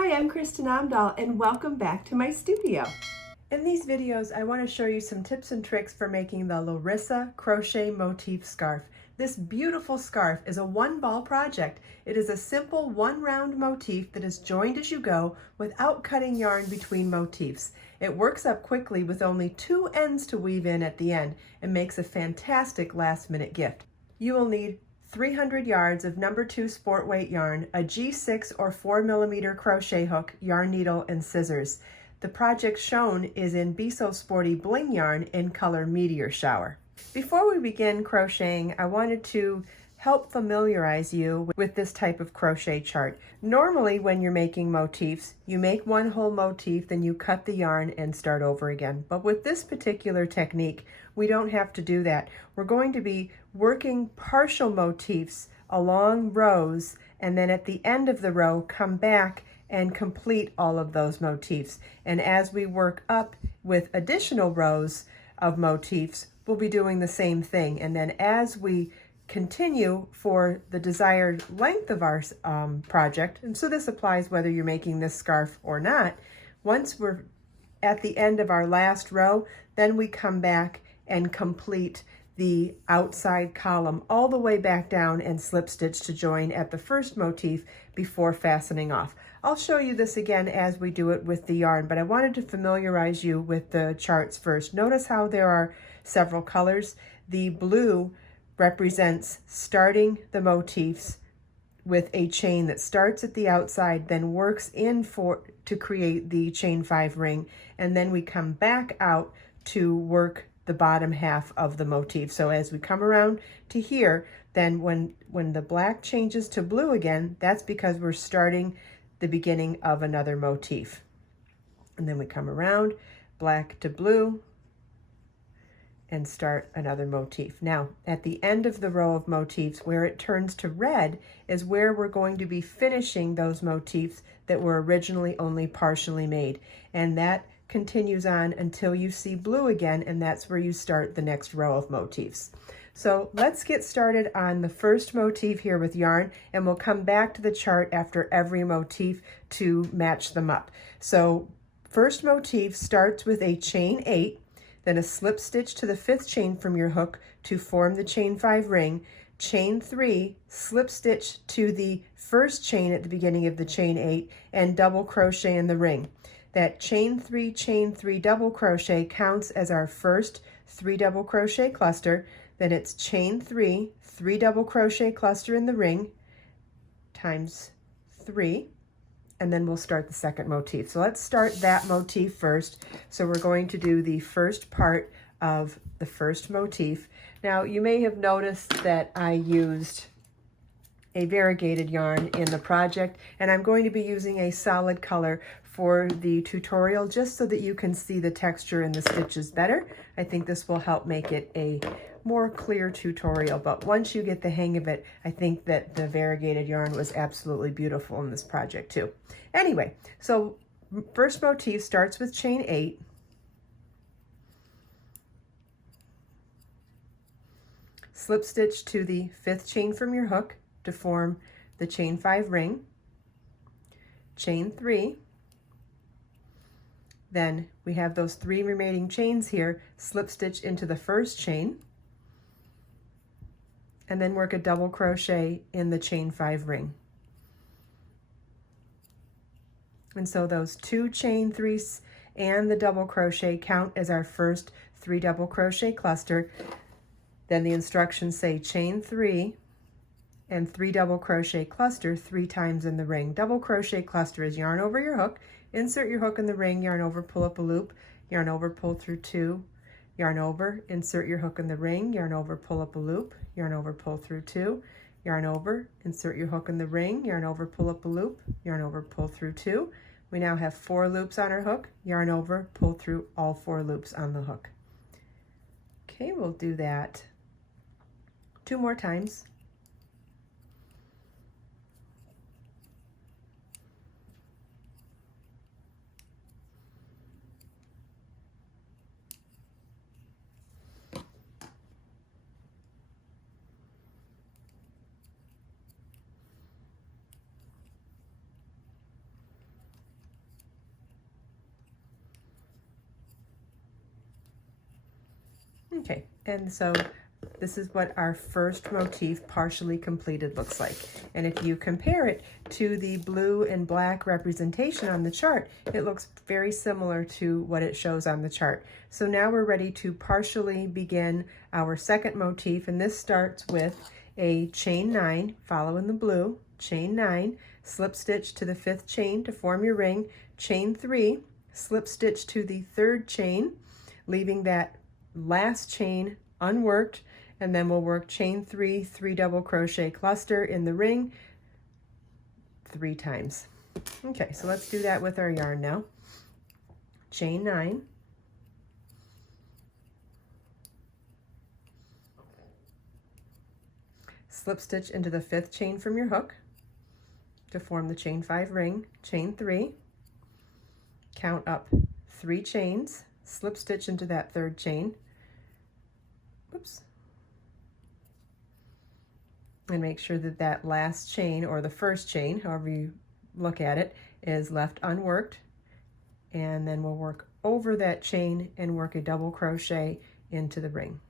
Hi, I'm Kristen Amdahl and welcome back to my studio. In these videos, I want to show you some tips and tricks for making the Larissa Crochet Motif Scarf. This beautiful scarf is a one-ball project. It is a simple one-round motif that is joined as you go without cutting yarn between motifs. It works up quickly with only 2 ends to weave in at the end and makes a fantastic last-minute gift. You will need 300 yards of number 2 sport weight yarn, a G6 or 4mm crochet hook, yarn needle, and scissors. The project shown is in Sporty BLING yarn in color Meteor Shower. Before we begin crocheting, I wanted to help familiarize you with this type of crochet chart. Normally when you're making motifs, you make one whole motif, then you cut the yarn and start over again. But with this particular technique, we don't have to do that. We're going to be working partial motifs along rows, and then at the end of the row, come back and complete all of those motifs. And as we work up with additional rows of motifs, we'll be doing the same thing. And then as we continue for the desired length of our project, and so this applies whether you're making this scarf or not, once we're at the end of our last row, then we come back and complete the outside column all the way back down and slip stitch to join at the first motif before fastening off. I'll show you this again as we do it with the yarn, but I wanted to familiarize you with the charts first. Notice how there are several colors. The blue represents starting the motifs with a chain that starts at the outside, then works in to create the chain 5 ring, and then we come back out to work the bottom half of the motif. So as we come around to here, then when the black changes to blue again, that's because we're starting the beginning of another motif. And then we come around, black to blue, and start another motif. Now, at the end of the row of motifs, where it turns to red is where we're going to be finishing those motifs that were originally only partially made. And that continues on until you see blue again, and that's where you start the next row of motifs. So let's get started on the first motif here with yarn, and we'll come back to the chart after every motif to match them up. So first motif starts with a chain 8, then a slip stitch to the 5th chain from your hook to form the chain 5 ring, chain 3, slip stitch to the first chain at the beginning of the chain 8, and double crochet in the ring. That chain 3 double crochet counts as our first 3 double crochet cluster. Then it's chain 3 double crochet cluster in the ring times 3, and then we'll start the second motif. So let's start that motif first. So we're going to do the first part of the first motif. Now you may have noticed that I used a variegated yarn in the project, and I'm going to be using a solid color for the tutorial just so that you can see the texture in the stitches better. I think this will help make it a more clear tutorial, but once you get the hang of it, I think that the variegated yarn was absolutely beautiful in this project too. Anyway, so first motif starts with chain 8, slip stitch to the 5th chain from your hook to form the chain 5 ring, chain 3, then we have those 3 remaining chains here, slip stitch into the first chain, and then work a double crochet in the chain 5 ring. And so those 2 chain 3s and the double crochet count as our first 3 double crochet cluster. Then the instructions say chain 3 and 3 double crochet cluster 3 times in the ring. Double crochet cluster is yarn over your hook, insert your hook in the ring, yarn over, pull up a loop, yarn over, pull through 2, yarn over, insert your hook in the ring, yarn over, pull up a loop, yarn over, pull through 2, yarn over, insert your hook in the ring, yarn over, pull up a loop, yarn over, pull through 2. We now have 4 loops on our hook, yarn over, pull through all 4 loops on the hook. Okay, we'll do that 2 more times. Okay, and so this is what our first motif partially completed looks like. And if you compare it to the blue and black representation on the chart, it looks very similar to what it shows on the chart. So now we're ready to partially begin our second motif, and this starts with a chain 9, follow in the blue, chain 9, slip stitch to the 5th chain to form your ring, chain 3, slip stitch to the 3rd chain, leaving that last chain unworked, and then we'll work chain 3, 3 double crochet cluster in the ring 3 times. Okay, so let's do that with our yarn now. Chain 9, slip stitch into the 5th chain from your hook to form the chain 5 ring, chain 3, count up 3 chains, slip stitch into that 3rd chain, oops, and make sure that that last chain, or the first chain, however you look at it, is left unworked. And then we'll work over that chain and work a double crochet into the ring.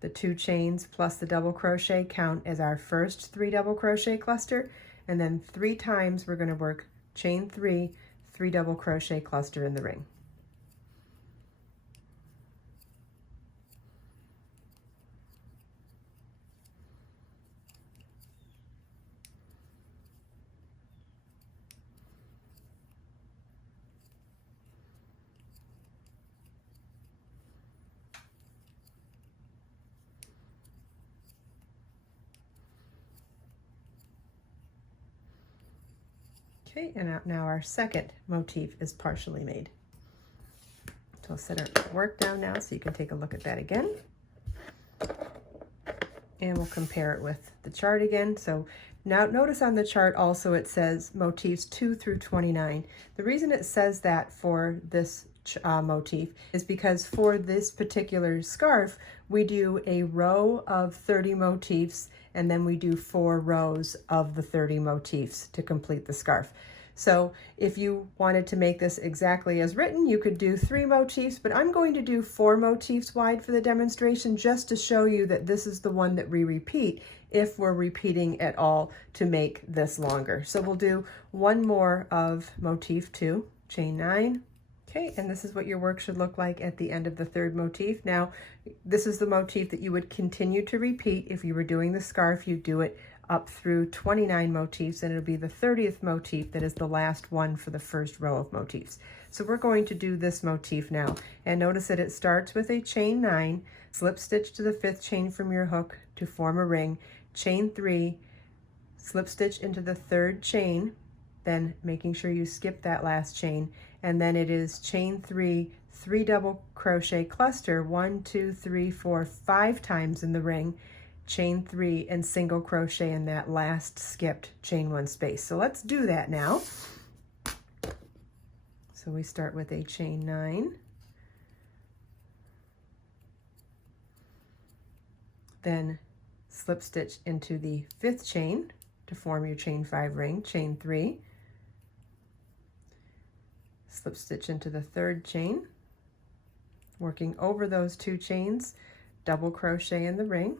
The 2 chains plus the double crochet count as our first 3 double crochet cluster, and then 3 times we're going to work chain 3, 3 double crochet cluster in the ring. Okay, and now our second motif is partially made. So I'll set our work down now so you can take a look at that again. And we'll compare it with the chart again. So now notice on the chart also it says motifs 2 through 29. The reason it says that for this motif is because for this particular scarf, we do a row of 30 motifs, and then we do 4 rows of the 30 motifs to complete the scarf. So if you wanted to make this exactly as written, you could do 3 motifs, but I'm going to do 4 motifs wide for the demonstration just to show you that this is the one that we repeat if we're repeating at all to make this longer. So we'll do one more of motif 2, chain 9. Okay, and this is what your work should look like at the end of the 3rd motif. Now, this is the motif that you would continue to repeat if you were doing the scarf. You do it up through 29 motifs, and it'll be the 30th motif that is the last one for the first row of motifs. So we're going to do this motif now, and notice that it starts with a chain 9, slip stitch to the 5th chain from your hook to form a ring, chain 3, slip stitch into the 3rd chain, then making sure you skip that last chain, and then it is chain 3, 3 double crochet cluster 1, 2, 3, 4, 5 times in the ring, chain 3, and single crochet in that last skipped chain 1 space. So let's do that now. So we start with a chain 9, then slip stitch into the 5th chain to form your chain 5 ring, chain 3, slip stitch into the 3rd chain, working over those 2 chains, double crochet in the ring,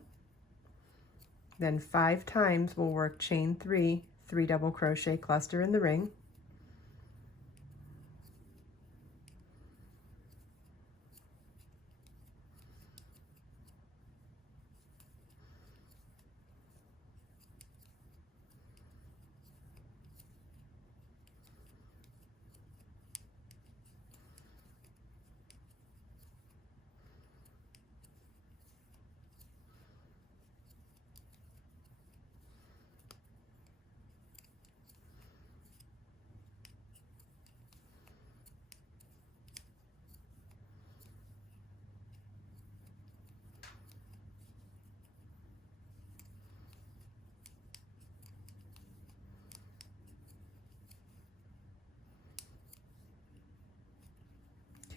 then 5 times we'll work chain 3, 3 double crochet cluster in the ring,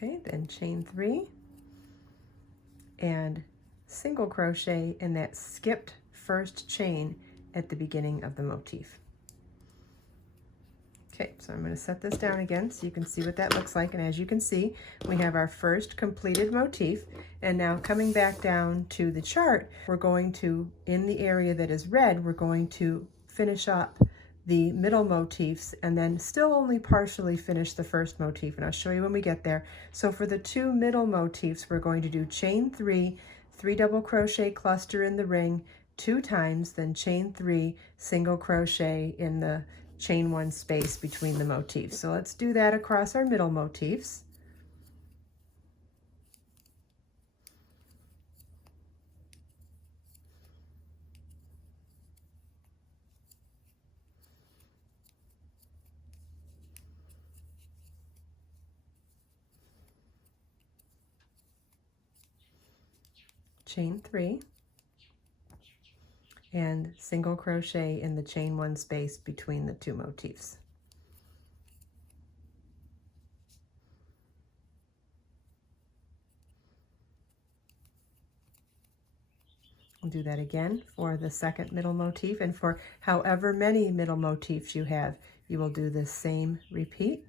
okay, then chain 3 and single crochet in that skipped first chain at the beginning of the motif. Okay, so I'm going to set this down again so you can see what that looks like. And as you can see, we have our first completed motif. And now coming back down to the chart, we're going to, in the area that is red, we're going to finish up the middle motifs and then still only partially finish the first motif. And I'll show you when we get there. So for the two middle motifs, we're going to do chain 3, 3 double crochet cluster in the ring 2 times, then chain 3, single crochet in the chain 1 space between the motifs. So let's do that across our middle motifs. Chain 3 and single crochet in the chain 1 space between the two motifs. We'll do that again for the second middle motif, and for however many middle motifs you have, you will do the same repeat.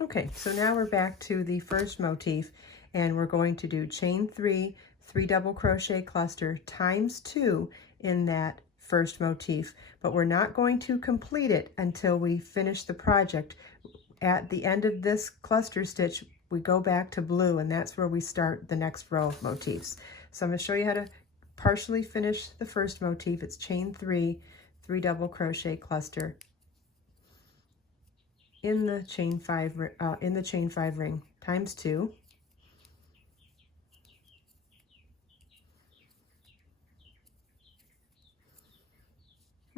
Okay, so now we're back to the first motif, and we're going to do chain 3, 3 double crochet cluster times 2 in that first motif, but we're not going to complete it until we finish the project. At the end of this cluster stitch, we go back to blue, and that's where we start the next row of motifs. So I'm going to show you how to partially finish the first motif. It's chain 3, 3 double crochet cluster in the chain 5 ring times 2.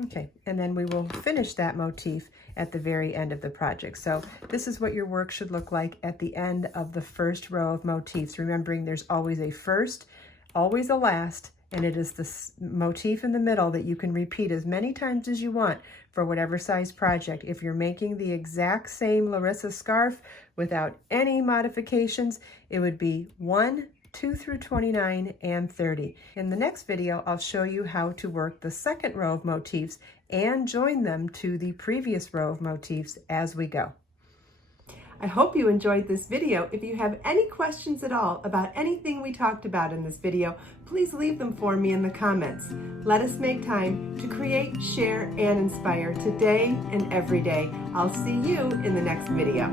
Okay, and then we will finish that motif at the very end of the project. So this is what your work should look like at the end of the first row of motifs, remembering there's always a first, always a last, and it is the motif in the middle that you can repeat as many times as you want for whatever size project. If you're making the exact same Larissa scarf without any modifications, it would be 1, 2 through 29, and 30. In the next video, I'll show you how to work the second row of motifs and join them to the previous row of motifs as we go. I hope you enjoyed this video. If you have any questions at all about anything we talked about in this video, please leave them for me in the comments. Let us make time to create, share, and inspire today and every day. I'll see you in the next video.